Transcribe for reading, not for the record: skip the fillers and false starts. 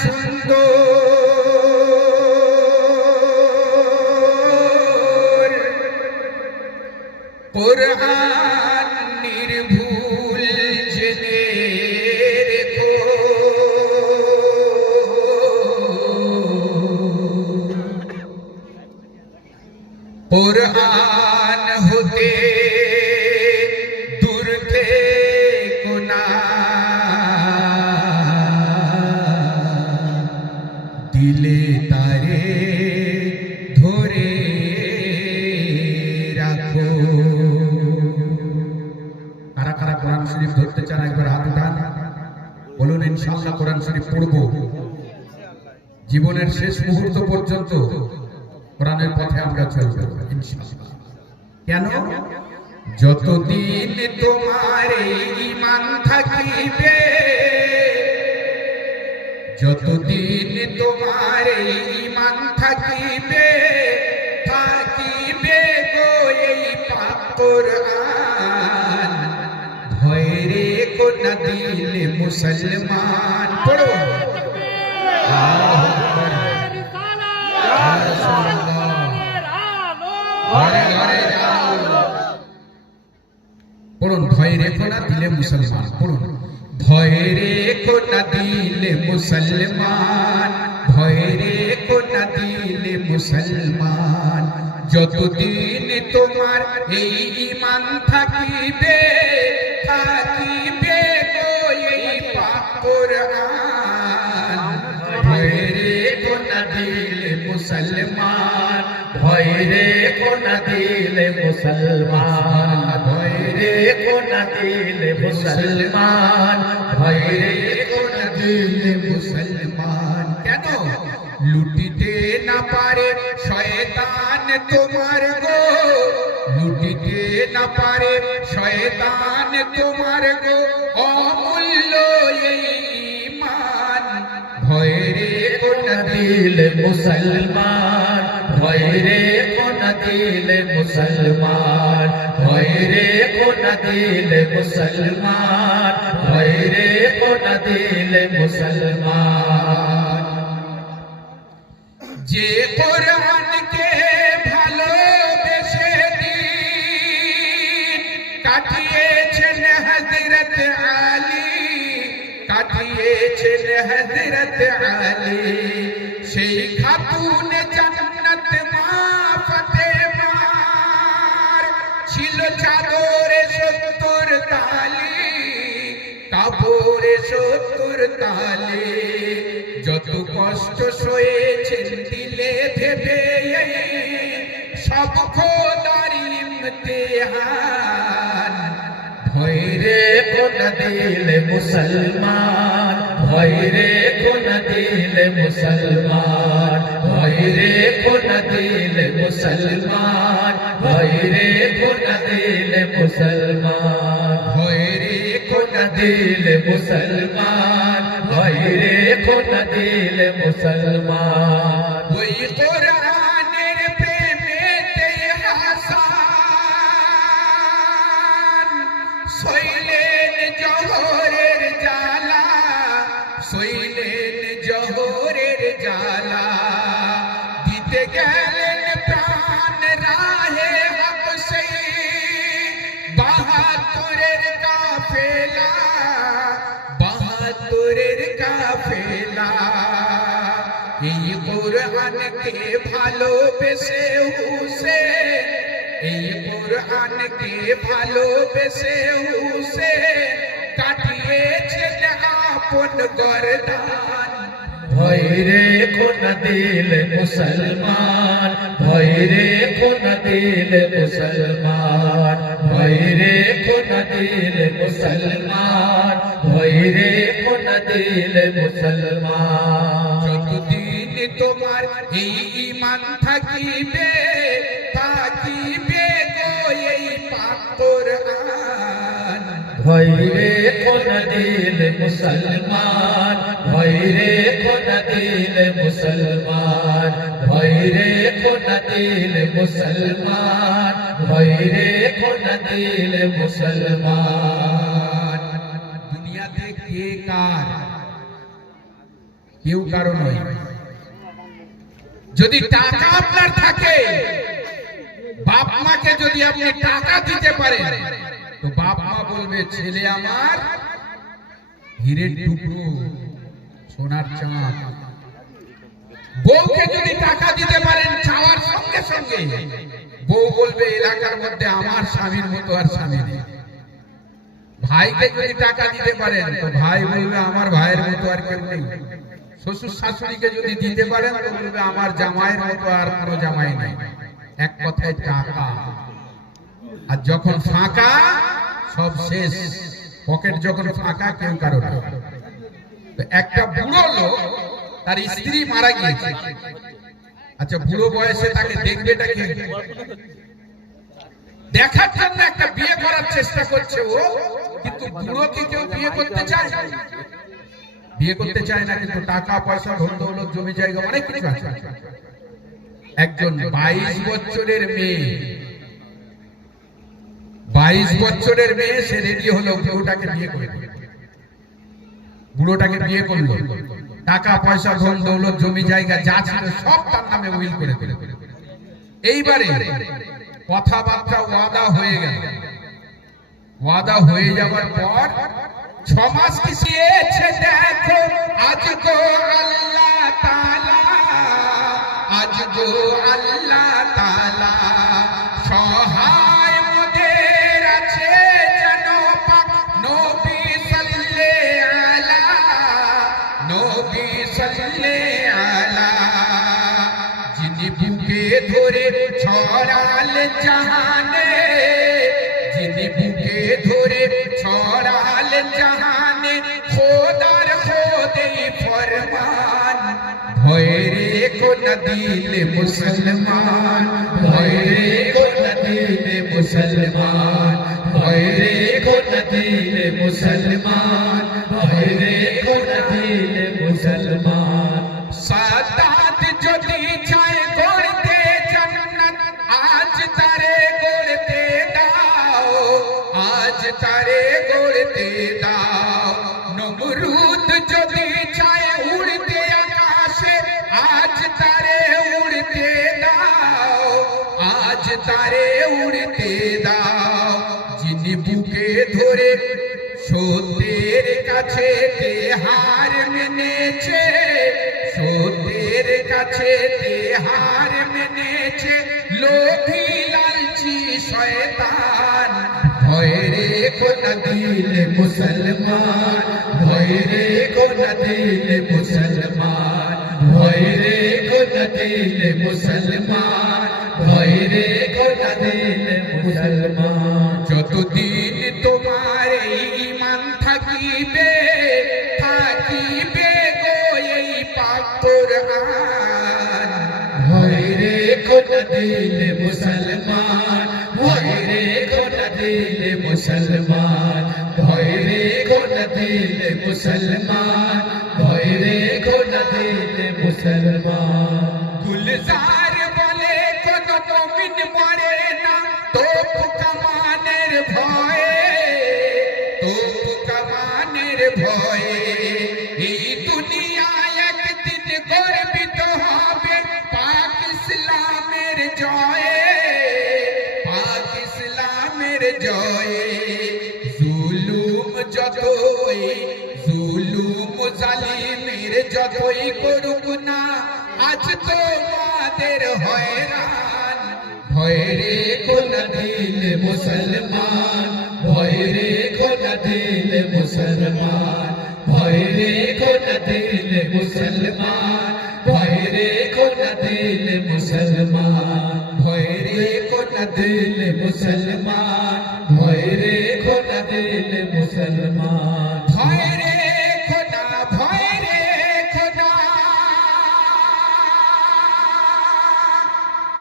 সুন্দর কোরআন নির্ভুল জেনে রেখো কোরআন হতে দূর থেকো না, দিলে তারে ধরে রাখো। কারা কারা কোরআন শরীফ ধরতে চান একবার হাত উঠান, বলুন ইনশাআল্লাহ কোরআন শরীফ পড়ব। জীবনের শেষ মুহূর্ত পর্যন্ত কোরআনের পথে আমরা চলব ইনশাআল্লাহ। কেন? যতদিন তোমার ঈমান থাকিবে, যতদিন তোমার ঈমান থাকিবে, থাকিবে গো এই পাক কোরআন, ভয় রেখো না দিলে মুসলমান। পড়ো পড়ুন, ভয় রেখো না দিলে মুসলমান। পড়ুন, ভয় রেখো না দিলে মুসলমান, ভয় রেখো না দিলে মুসলমান, যতদিন তোমার এই ঈমান থাকিবে, থাকিবে গো এই পাক কোরআন, ভয় রেখো না দিলে মুসলমান, ভয় রেখো না দিলে মুসলমান, ভয় রেখো না দিলে মুসলমান, ভয় রেখো না দিলে মুসলমান। কেন? লুটিতে না পারে শয়তান তোমার গো, লুটিতে না পারে শয়তান তোমার গো অমূল্য এই ঈমান, ভয় রেখো না দিলে মুসলমান, ভয় রেখো না দিলে মুসলমান, ভয় রেখো না দিলে মুসলমান, ভয় রেখো না দিলে মুসলমান। যে কোরআনকে ভালোবেসে দিন কাটিয়েছেন হযরত আলী, কাটিয়েছেন হযরত আলী, সেই খাতুন জান্নাত মা ফাতেমার ছিল চাদরে ৭০ তালি, কাপড়ে ৭০ তালি, যত কষ্ট সয়েছেন দিলে ভেবে সব খোদার ইমতিহান, ভয় রেখো না দিলে মুসলমান, ভয় রেখো না দিলে মুসলমান, ভয় রেখো না দিলে মুসলমান, ভয় রেখো না দিলে মুসলমান, ভয় রেখো না দিলে মুসলমান, ভয় রেখো না দিলে মুসলমান। ওই কোরআনের প্রেমেতে হাসান সইলেন জহরের জ্বালা, সইলেন জহরের জ্বালা, দিতে গেলেন প্রাণ রাহে হক সেই ৭২-এর কাফেলা, ৭২-এর কাফেলা, এই কোরআনকে ভালোবেসে হুসেন, এই কোরআনকে ভালোবেসে হুসেন কাটিয়েছেন আপন গর্দান, ভয় রেখো না দিলে মুসলমান, ভয় রেখো না দিলে মুসলমান, ভয় রেখো না দিলে মুসলমান, ভয় রেখো না দিলে মুসলমান। যতদিন তোমার এই ঈমান থাকিবে, থাকিবে গো এই পাক কোরআন, ভয় রেখো না দিলে মুসলমান, ভয় রেখো না দিলে মুসলমান, ভয় রেখো না দিলে মুসলমান, ভয় রেখো না দিলে মুসলমান। দুনিয়াতে কে কার কেউ কারো নয়। যদি টাকা আপনার থাকে, বাপ মাকে যদি আপনি টাকা দিতে পারেন, তো বাপ মা বলবে ছেলে আমার হীরের টুকরো, সোনার চাঁদ। বউকে যদি টাকা দিতে পারেন চাওয়ার সঙ্গে সঙ্গে, বউ বলবে এলাকার মধ্যে আমার স্বামীর মতো আর স্বামী নেই। ভাইকে যদি টাকা দিতে পারেন, তো ভাই বলবে আমার ভাইয়ের মতো আর কেউ নেই। শ্বশুর শাশুড়িকে যদি দিতে পারেন, তো বলবে আমার জামাইয়ের মতো আর কোনো জামাই নেই। এক কথায় টাকা। আর যখন ফাঁকা, সব শেষ। পকেট যখন ফাঁকা, কেউ কারো না। একটা বুড়ো লোক, তার স্ত্রী মারা গিয়েছে। আচ্ছা, বুড়ো বয়সে তাকে দেখবেটা কে? দেখার জন্য একটা বিয়ে করার চেষ্টা করছে ও, কিন্তু বুড়োকে কেউ বিয়ে করতে চায়? বিয়ে করতে চায় না, কিন্তু টাকা পয়সা ধন দৌলত জমি জায়গা অনেক কিছু আছে। একজন 22 বছরের মেয়ে, 22 বছরের মেয়ে, সে রেডি হলো বুড়োটাকে বিয়ে করে। বুড়োটাকে বিয়ে করলো, টাকা পয়সা ধন দৌলত জমি জায়গা যা ছিল সব তার নামে উইল করে দিল। এইবারে কথাবার্তা ওয়াদা হয়ে গেল। ওয়াদা হয়ে যাওয়ার পর 6 মাস কিসিয়েছে দেখো আজ গো আল্লাহ তাআলা, আজ গো আল্লাহ তাআলা সহায় মোদের আছে যেন পাক নবী সাল্লাল্লাহু আলা, নবী সাল্লাল্লাহু আলা। যিনি বুকে ধরে ছড়াল জাহানে, যিনি বুকে ধরে ছড়াল জাহানে, খোদার খোদে ফরমান। ভয়রে কোন দিল মুসলমান, ভয়রে কোন দিল মুসলমান, ভয়রে কোন দিল মুসলমান, ভয়রে কোন দিল মুসলমান। সাদাত যদি চায় গড়তে জান্নাত, আজ তারে গড়তে দাও, আজ তারে গড়তে দাও। নমরুদ যদি চায় উড়তে আকাশে, আজ তারে উড়তে দাও, আজ তারে উড়তে দাও। যিনি বুকে ধরে সত্যের কাছে হার মেনেছে, সত্যের কাছে হার মেনেছে লোভী লালচি শয়তান। ভয়রে কোন দিল মুসলমান, ভয়রে কোন দিল মুসলমান, ভয়রে কোন দিল মুসলমান, ভয়রে কোন দিল মুসলমান। যতদিন তোমার ঈমান থাকিবে, থাকিবে গো এই পাক কুরআন। ভয়রে কোন দিল মুসলমান, ভয়রে কোন দিল মুসলমান, ভয়রে কোন দিল মুসলমান, ভয়রে কোন দিল মুসলমান। গুলজার বলে কোন মুমিন মরে না তোপ কামানের ভয়ে, তোপ কামানের ভয়ে। এই দুনিয়ায় একদিন গর্বিত হবে পাক ইসলামের জয়ে, পাক ইসলামের জয়ে। জুলুম যতই, জুলুম জালিমের যতই করুক না, আজ তোমাদের হয়রান। ভয়রে কোন দিল মুসলমান, ভয়রে কোন দিল মুসলমান, ভয়রে কোন দিল মুসলমান, ভয়রে কোন দিল মুসলমান, ভয়রে কোন দিল মুসলমান, ভয়রে কোন দিল মুসলমান।